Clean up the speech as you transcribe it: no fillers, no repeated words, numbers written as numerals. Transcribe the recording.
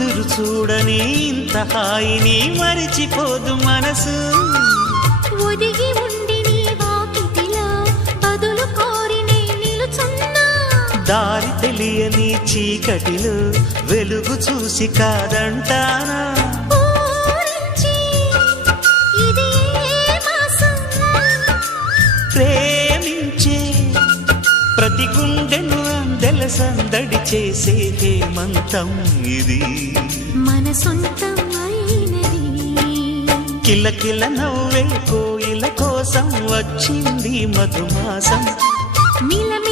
కుదురు చూడని ఇంత హాయిని మరిచిపోదు మనసు ఒదిగి ఉండి నీ వాకిటిలో బదులు కోరి నే నిలుచున్నా దారి తెలియని చీకటిలో వెలుగు చూసి కాదంటానా ఊరించి ఇది ఏ మాసం ప్రేమించే ప్రతి గుండెను అందెల సందడి చేసే హేమంతం ఇది మన సొంతం అయినది కిలకిల నవ్వే కోయిల కోసం వచ్చింది మధుమాసం మిలమిల